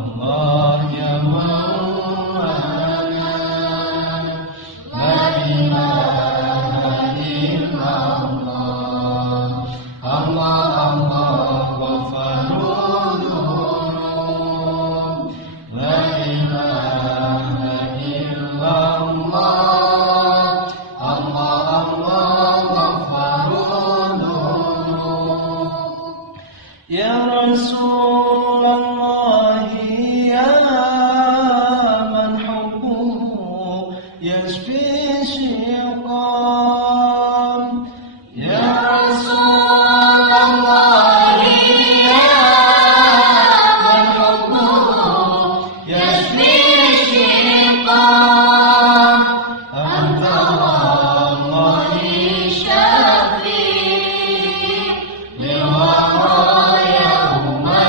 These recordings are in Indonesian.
Allah ya Maulana, la ilaha illallah. Allah Allah ghafarul dzunub, la ilaha illallah. Allah Allah ghafarul dzunub. Ya Rasulullah ya man hubbuhu yashfi shiqam. Ya Rasulullah ya man hubbuhu yashfi shiqam. Anta wallahi syafi lil wara yawma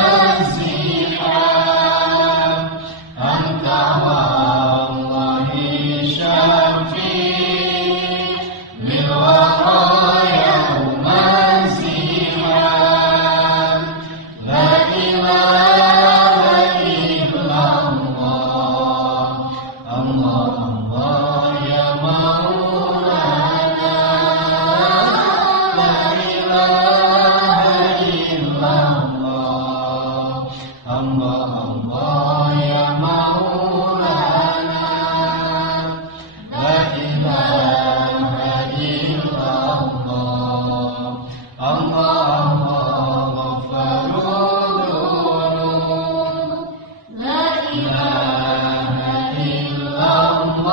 ziham. Anta wallahi syafi lil wara yawma ziham. La ilaha illallah. Allah Allah ya Maulana, la ilaha illallah. Allah Allah ya Maulana, la ilaha illallah. Allah Allah ghafarul dzunub, la ilaha illallah.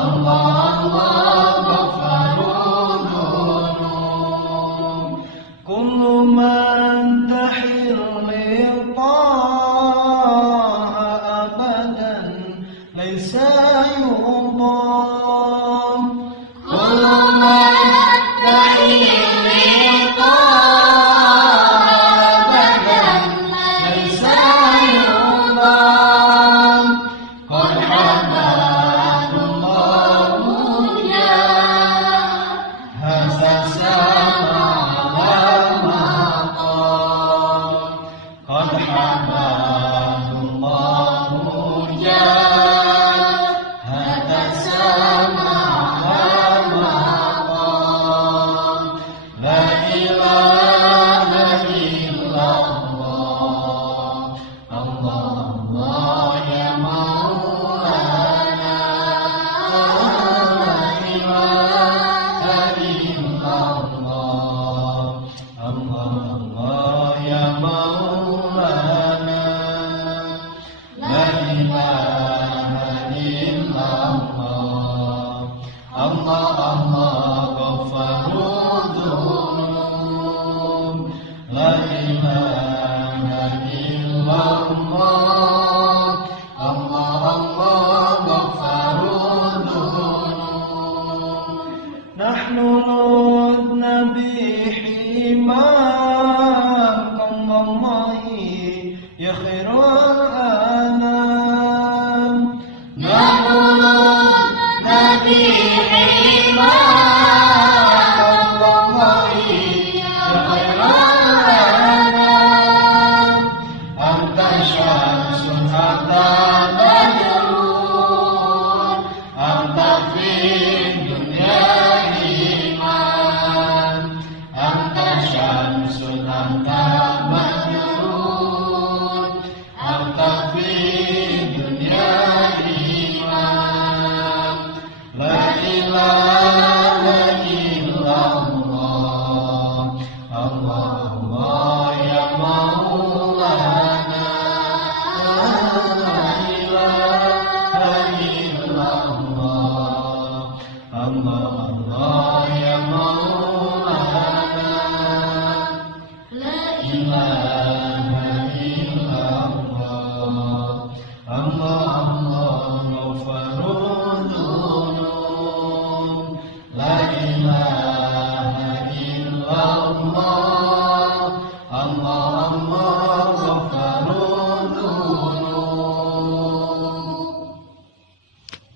Allah Allah ghafarul dzunub. Kullu man tahir li ta'a abadan laysa yudam. Kullu man tahir li ta'a abadan laysa yudam. Qad habadallahu ya hasasama ala maqam. Qad habadallahu ya hasasama ala maqam. La ilaha illallah. Allah Allah ya Maulana, la ilaha illallah. Allah Allah ya Maulana, la ilaha illallah. Allah Allah ghafarul dzunub, la ilaha illallah. Allah Allah ghafarul dzunub. Nahnu nudna bihimakum Allahi ya khairul anam. Nahnu nudna bihimakum Allahi ya khairul anam. Anta syamsun anta badrun, anta fid dunya iman. Anta syamsun anta badrun, anta fid dunya iman. La ilaha illallah. Allah Allah ya Maulana, la ilaha illallah. Allah Allah ya Maulana, la ilaha